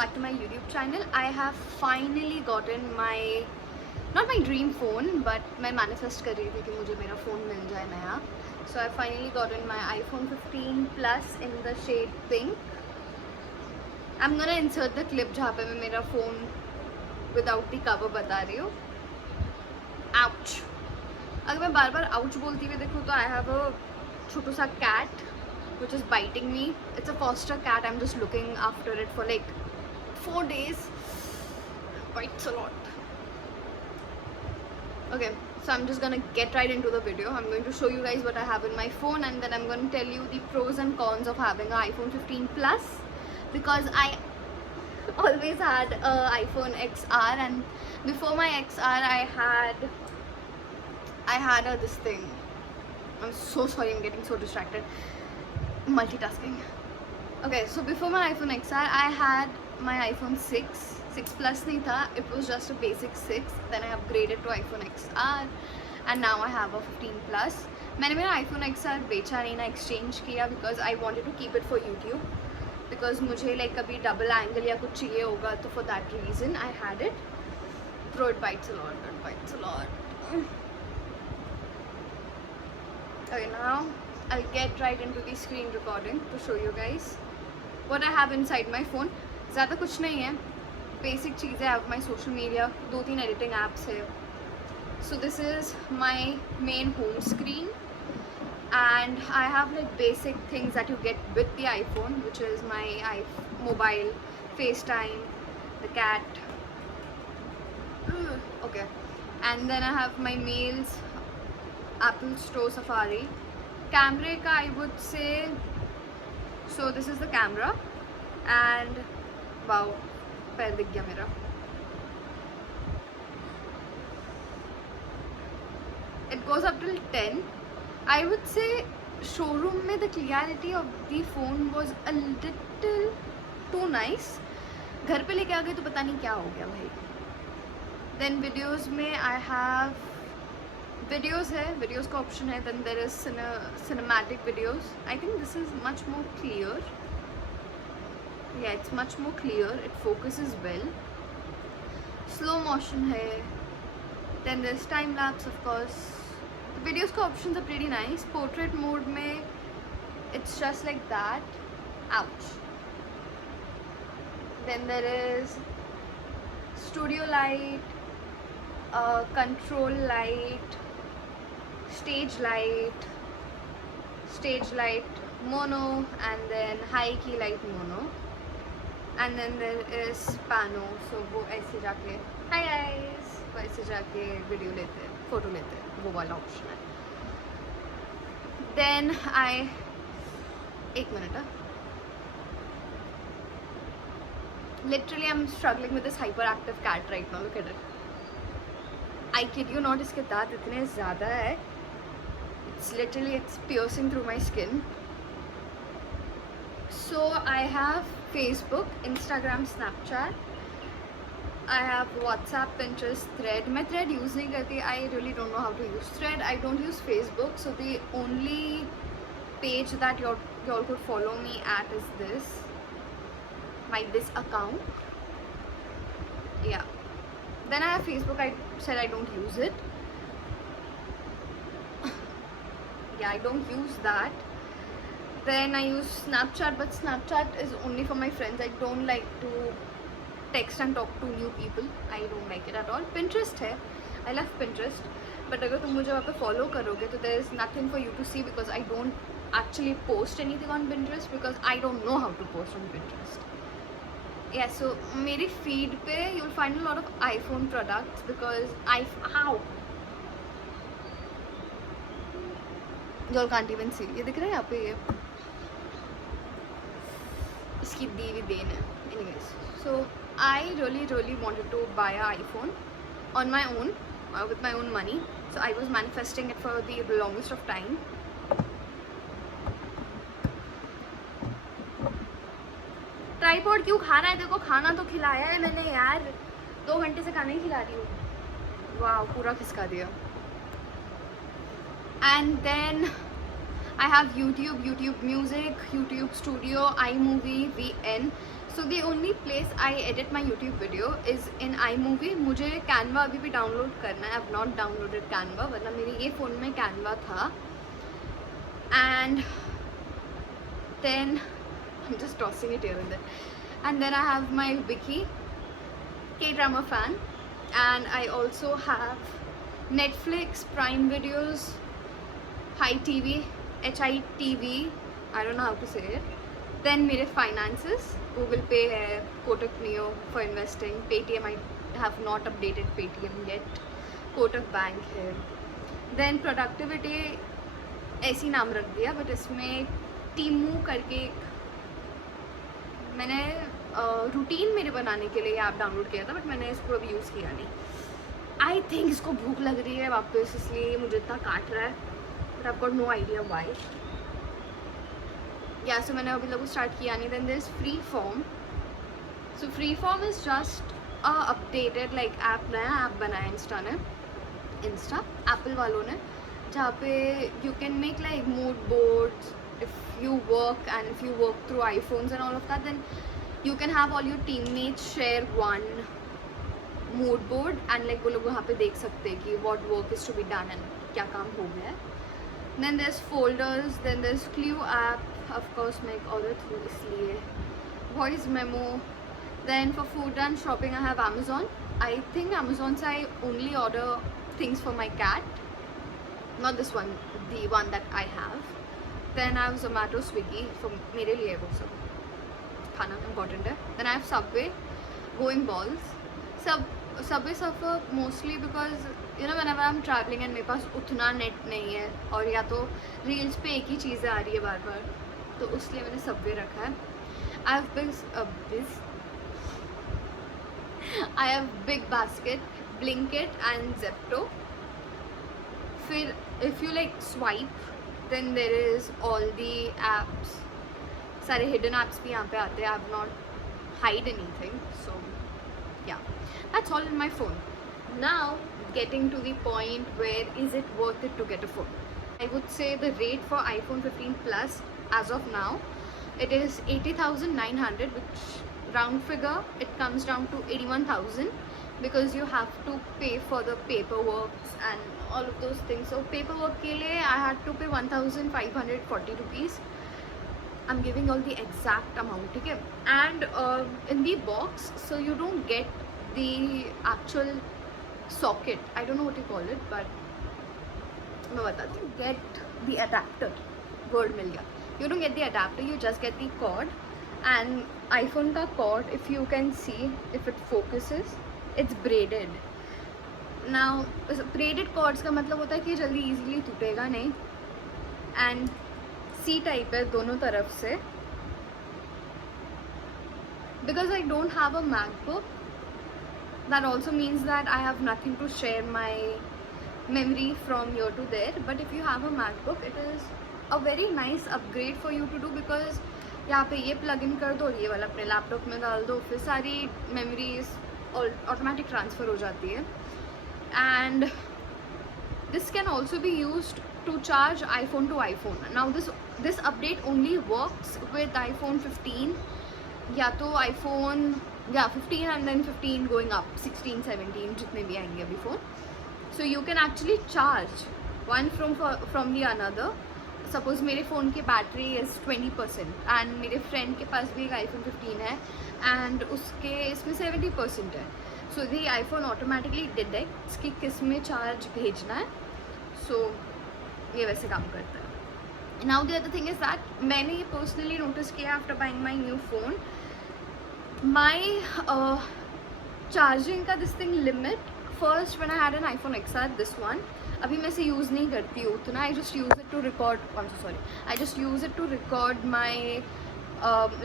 back to my YouTube channel. I have finally gotten my, not my dream phone, but मैं manifest कर रही थी कि मुझे मेरा phone मिल जाए नया. So I finally gotten my iPhone 15 Plus in the shade pink. I'm gonna insert the clip जहाँ पे मैं मेरा phone without the cover बता रही हूँ. Ouch. अगर मैं बार बार ouch बोलती हुई देखूँ तो I have a छोटू सा cat which is biting me. It's a foster cat. I'm just looking after it for like 4 days. Bites a lot. Okay, so I'm just gonna get right into the video. I'm going to show you guys what I have in my phone, and then I'm going to tell you the pros and cons of having an iPhone 15 Plus, because I always had a iPhone XR, and before my XR I had a this thing. I'm so sorry, I'm getting so distracted. Multitasking. Okay, so before my iPhone XR I had my iPhone 6 Plus नहीं था, it was just a basic 6. Then I upgraded to iPhone XR and now I have a 15 Plus. मैंने मेरा iPhone XR बेचा नहीं ना, exchange किया because I wanted to keep it for YouTube, because मुझे like कभी double angle या कुछ चाहिए होगा, तो for that reason I had it. Bro, it bites a lot, it bites a lot. Okay, now I'll get right into the screen recording to show you guys what I have inside my phone. ज़्यादा कुछ नहीं है, basic चीज़ें. I have my social media, 2-3 editing apps है. So this is my main home screen, and I have like basic things that you get with the iPhone, which is my mobile, FaceTime, the cat. Okay, and then I have my mails, Apple Store, Safari. Camera का I would say, so this is the camera, and wow, पैर दिख गया मेरा. It goes up till 10. I would say showroom में the clarity of the phone was a little too nice. घर पे लेके आ गए तो पता नहीं क्या हो गया भाई. Then videos में I have videos है, videos का option है. Then there is cinematic videos. I think this is much more clear. Yeah, it's much more clear. It focuses well. Slow motion है. Then there's time lapse, of course. The videos का options are pretty nice. Portrait mode में it's just like that. Ouch. Then there is studio light, control light, stage light mono, and then high key light mono, and then there is pano. So वो ऐसे जाके hi guys, वो ऐसे जाके video लेते हैं, photo लेते हैं, वो वाला ऑप्शन है. Then एक minute. Literally I'm struggling with this hyperactive cat right now. Look at it. I kid you not, इसके दांत इतने ज़्यादा है. It's piercing through my skin. So I have Facebook, Instagram, Snapchat. I have WhatsApp, Pinterest, Thread. मैं Thread use नहीं करती. I really don't know how to use Thread. I don't use Facebook. So the only page that y'all could follow me at is this account. Yeah. Then I have Facebook. I said I don't use it. Yeah, I don't use that. Then I use Snapchat, but Snapchat is only for my friends. I don't like to text and talk to new people. I don't like it at all. Pinterest है, I love Pinterest, but अगर तुम मुझे वहाँ पे follow करोगे तो there is nothing for you to see, because I don't actually post anything on Pinterest, because I don't know how to post on Pinterest. Yeah, so मेरी feed पे you'll find a lot of iPhone products, because y'all can't even see. ये दिख रहा है यहाँ पे, ये इसकी दी हुई देन है. Anyways, so I really wanted to buy an iPhone on my own, with my own money. So I was manifesting it for the longest of time. Tripod क्यों खा रहा है? देखो खाना तो खिलाया है मैंने यार, 2 घंटे से खाना ही खिला रही हूँ. वाह, पूरा खिसका दिया. And then I have YouTube Music, YouTube Studio, iMovie, VN. So the only place I edit my YouTube video is in iMovie. मुझे कैनवा अभी भी डाउनलोड करना है. I have not downloaded Canva, वरना मेरे ये फ़ोन में कैनवा था. And then I am just tossing it here and there. And then I have my Viki, K-drama fan, and I also have Netflix, Prime Videos, HiTV, HITV, I don't know how to say it. Then मेरे finances, Google Pay है, Kotak Neo for investing, Paytm I have not updated Paytm yet, Kotak Bank है. Then productivity ऐसी नाम रख दिया, but इसमें टीमू करके मैंने रूटीन मेरे बनाने के लिए ऐप डाउनलोड किया था, बट मैंने इसको अभी यूज़ किया नहीं. आई थिंक इसको भूख लग रही है वापस, इसलिए मुझे इतना काट रहा है, but I got no idea why. Yeah so मैंने अभी तक स्टार्ट किया नहीं. Then there is Freeform. So Freeform is just a updated like app, नया ऐप बनाया इंस्टा एप्पल वालों ने, जहाँ पे you can make like mood boards if you work, and if you work through iPhones and all of that, then you can have all your teammates share one mood board, and like वो लोग वहाँ पे देख सकते हैं कि what work is to be done and क्या काम हो गया है. Then there's folders, then there's Clue app, of course मैं एक औरत हूँ इसलिए, voice memo. Then for food and shopping I have Amazon. I think Amazon से I only order things for my cat, not this one, the one that I have. Then I have Zomato, Swiggy, for मेरे लिए वो सब खाना important है. Then I have Subway, going balls. Subway suffer mostly because you know whenever I'm traveling and मेरे पास उतना net नहीं है, और या तो रील्स पे एक ही चीज़ें आ रही है बार बार, तो उसलिए मैंने Subway रखा है. I have Big Basket, Blinkit and Zepto. फिर if you like swipe, then there is all the apps, सारे hidden apps भी यहाँ पे आते हैं. I have not hide anything, so yeah, that's all in my phone. Now getting to the point where is it worth it to get a phone. I would say the rate for iPhone 15 Plus as of now, it is 80,900, which round figure it comes down to 81,000, because you have to pay for the paperwork and all of those things. So paperwork के लिए I had to pay 1,540 rupees. I'm giving all the exact amount, ठीक है. And in the box, so you don't get the actual socket, I don't know what you call it, but मैं बताती हूँ. Get the adapter, word मिल गया. You don't get the adapter, you just get the cord. And iPhone का cord, if you can see, if it focuses, it's braided. Now braided cords का मतलब होता है कि जल्दी easily टूटेगा नहीं, and C type है दोनों तरफ से. Because I don't have a MacBook, that also means that I have nothing to share my memory from here to there. But if you have a MacBook, it is a very nice upgrade for you to do, because यहाँ पे ये plug in कर दो, ये वाला अपने laptop में डाल दो, फिर सारी मेमोरीज ऑटोमेटिक ट्रांसफ़र हो जाती है. And this can also be used to charge iPhone to iPhone. Now this update only works with iPhone 15, या तो iPhone 15 and then 15 going up, 16, 17 जितने भी आएंगे अभी phone. So you can actually charge one from the another. Suppose मेरे phone की battery is 20% and मेरे friend के पास भी एक iPhone 15 है and उसके इसमें 70% है. So the iPhone automatically detects कि किस में चार्ज भेजना है. So ये वैसे काम करता है. Now the other thing is that मैंने ये personally notice किया after buying my new phone, my charging का this thing limit, first when I had an iPhone XR, this one, अभी मैं इसे यूज़ नहीं करती हूँ उतना. I just use it to record, I just use it to record my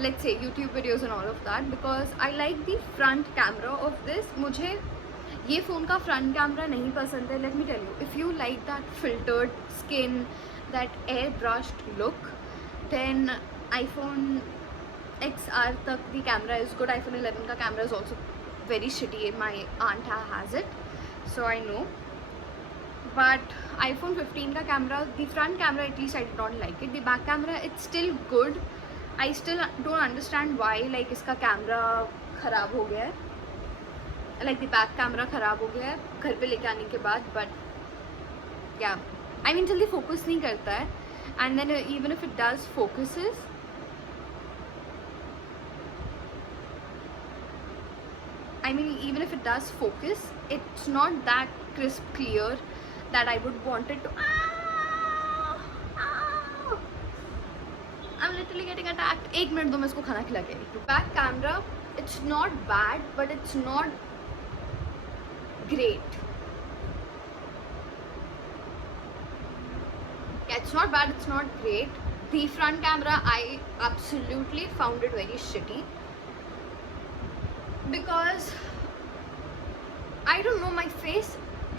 let's say YouTube videos and all of that, because I like the front camera of this. मुझे ये phone का front camera नहीं पसंद है. Let me tell you, if you like that filtered skin, that airbrushed look, then iPhone XR तक the camera is good. iPhone 11 का camera is also very shitty. My aunt has it, so I know. But iPhone 15 का camera, the front camera at least I did not like it. The back camera, it's still good, I still don't understand why like इसका camera ख़राब हो गया है, like the back camera ख़राब हो गया है घर पे लेके आने के बाद. बट या आई मीन जल्दी फोकस नहीं करता है. And then even if it does focuses, I mean even if it does focus, it's not that crisp clear that I would want it to. I'm literally getting attacked. 1 minute दो, मैं इसको खाना खिला के. Back camera, it's not bad but it's not great. Yeah, it's not bad, it's not great. The front camera, I absolutely found it very shitty. Because I don't know, my face,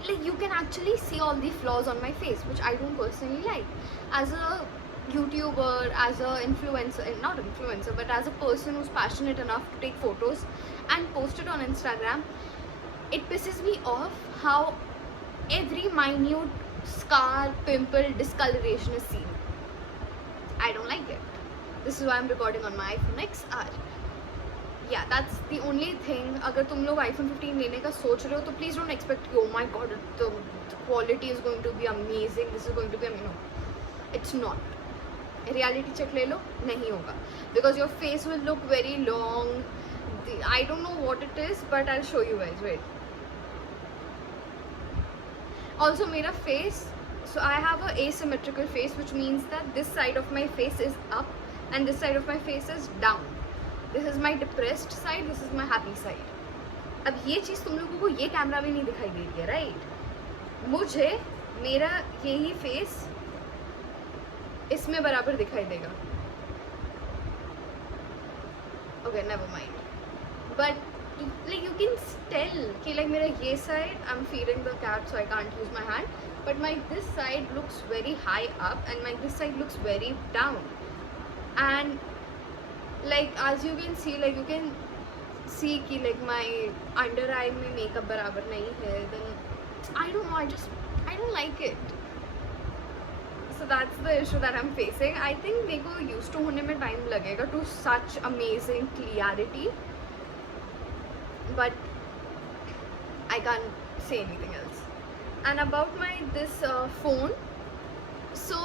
like you can actually see all the flaws on my face, which I don't personally like. As a YouTuber, as a influencer, not influencer, but as a person who's passionate enough to take photos and post it on Instagram, it pisses me off how every minute scar, pimple, discoloration is seen. I don't like it. This is why I'm recording on my iPhone XR. Yeah, that's the only thing. अगर तुम लोग iPhone 15 लेने का सोच रहे हो तो please don't expect कि oh my god the quality is going to be amazing, this is going to be amazing. No, it's not. Reality check ले लो, नहीं होगा, because your face will look very long. I don't know what it is but I'll show you guys. Wait. Also मेरा face, so I have a asymmetrical face, which means that this side of my face is up and this side of my face is down. This is my depressed side, this is my happy side. अब ये चीज़ तुम लोगों को ये camera में नहीं दिखाई दे रही है, राइट? मुझे मेरा यही फेस इसमें बराबर दिखाई देगा. Okay, never mind. But like you can tell कि लाइक मेरा ये side, I am feeding the cat so I can't use my hand, but my this side looks very high up and my this side looks very down. And like as you can see कि like my under eye में makeup बराबर नहीं है, then I don't know, I don't like it. So that's the issue that I'm facing. I think मेरे को used to होने में time लगेगा to such amazing clarity, but I can't say anything else. And about my this phone, so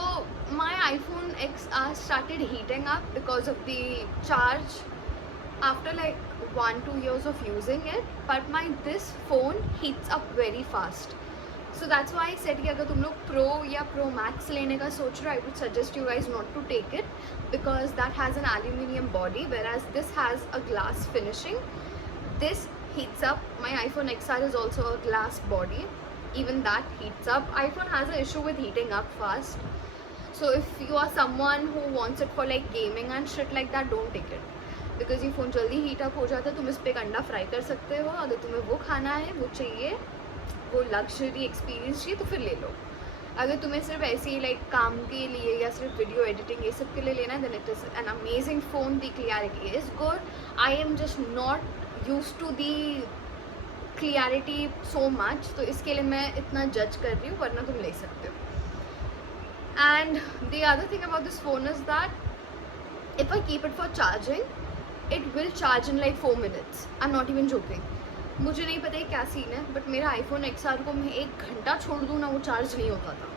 my iPhone XR started heating up because of the charge after like 1-2 years of using it, but my this phone heats up very fast. So that's why I said कि अगर तुम लोग Pro या Pro Max लेने का सोच रहे हो, I would suggest you guys not to take it because that has an aluminium body whereas this has a glass finishing. This heats up. My iPhone XR is also a glass body. Even that heats up. iPhone has an issue with heating up fast. So if you are someone who wants it for like gaming and shit like that, don't take it. Because ये phone जल्दी heat up हो जाता है. तुम इस पर एक अंडा फ्राई कर सकते हो. अगर तुम्हें वो खाना है, वो चाहिए, वो लग्जरी एक्सपीरियंस चाहिए तो फिर ले लो. अगर तुम्हें सिर्फ ऐसे ही लाइक काम के लिए या सिर्फ वीडियो एडिटिंग ये सब के लिए लेना है, then it is an amazing phone. The clarity is good. I am just not used to the clarity so much, तो इसके लिए मैं इतना जज कर रही हूँ, वरना तुम ले सकते हो. And the other thing about this phone is that if I keep it for charging it will charge in like 4 minutes. I am not even joking. मुझे नहीं पता है क्या सीन है, बट मेरा iPhone XR को मैं 1 घंटा छोड़ दूँ ना, वो चार्ज नहीं होता था.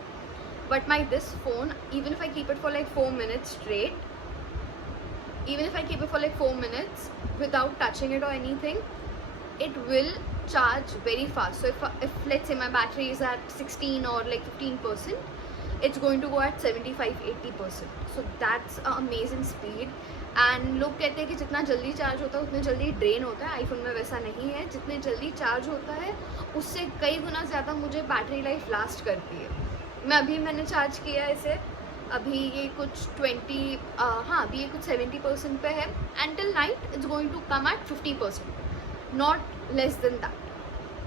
But my this phone, even if I keep it for like 4 minutes straight, even if I keep it for like 4 minutes without touching it or anything, it will charge very fast. So if let's say my battery is at 16 or like 15%, it's going to go at 75-80%. So that's an amazing speed. And लोग कहते हैं कि जितना जल्दी charge होता है उतने जल्दी ड्रेन होता है. आईफोन में वैसा नहीं है. जितने जल्दी चार्ज होता है उससे कई गुना ज़्यादा मुझे बैटरी लाइफ लास्ट करती है. मैंने चार्ज किया इसे, अभी ये कुछ 20 हाँ अभी ये कुछ 70% पे है. And till night it's going to come at 50%, not less than that.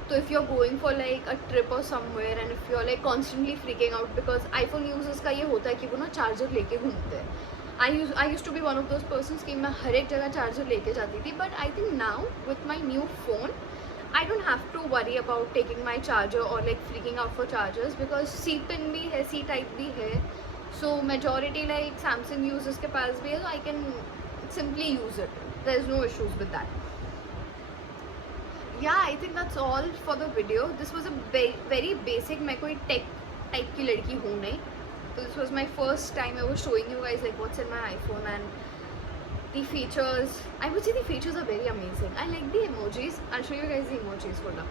So if you're going for like a trip or somewhere and if you're like constantly freaking out, because iPhone users का ये होता है कि वो ना charger लेके घूमते हैं. I used to be one of those persons कि मैं हर एक जगह चार्जर लेके जाती थी. But I think now with my new phone I don't have to worry about taking my charger or like freaking out for chargers, because C pin भी है, C type भी है, So majority like Samsung users के पास भी है, so I can simply use it. There is no issues with that. Yeah, I think that's all for the video. This was a very basic. मैं कोई tech type की लड़की हूँ नहीं, so this was my first time I was showing you guys like what's in my iPhone and the features. I would say the features are very amazing. I like the emojis. I'll show you guys the emojis. Hold up.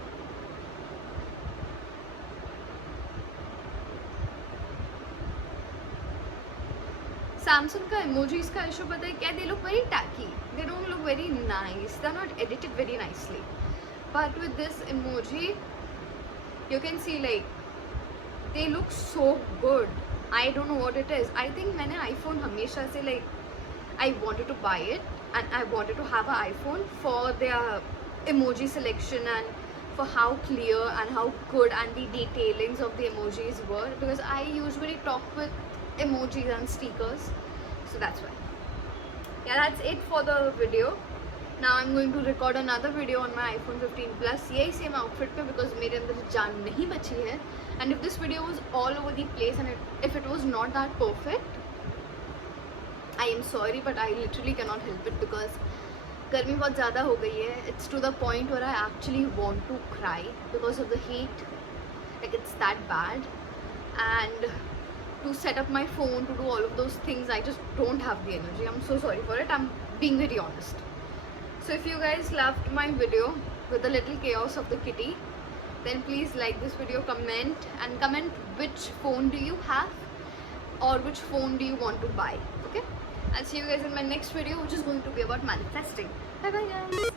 Samsung का emojis का issue पता है क्या? They look very tacky. They don't look very nice. They're not edited very nicely. But with this emoji, you can see like they look so good. I don't know what it is. I think मैंने iPhone हमेशा से like I wanted to buy it and I wanted to have an iPhone for their emoji selection and for how clear and how good and the detailings of the emojis were, because I usually talk with emojis and stickers, so that's why. Yeah, that's it for the video. Now I'm going to record another video on my iPhone 15 Plus यही same outfit पे, because मेरे अंदर जान नहीं बची है. And if this video was all over the place and if it was not that perfect, I am sorry, but I literally cannot help it because गर्मी बहुत ज़्यादा हो गई है. It's to the point where I actually want to cry because of the heat. Like it's that bad. And to set up my phone, to do all of those things, I just don't have the energy. I'm so sorry for it. I'm being very honest. So if you guys loved my video with the little chaos of the kitty, then please like this video, comment which phone do you have or which phone do you want to buy. Okay, I'll see you guys in my next video, which is going to be about manifesting. Bye bye guys.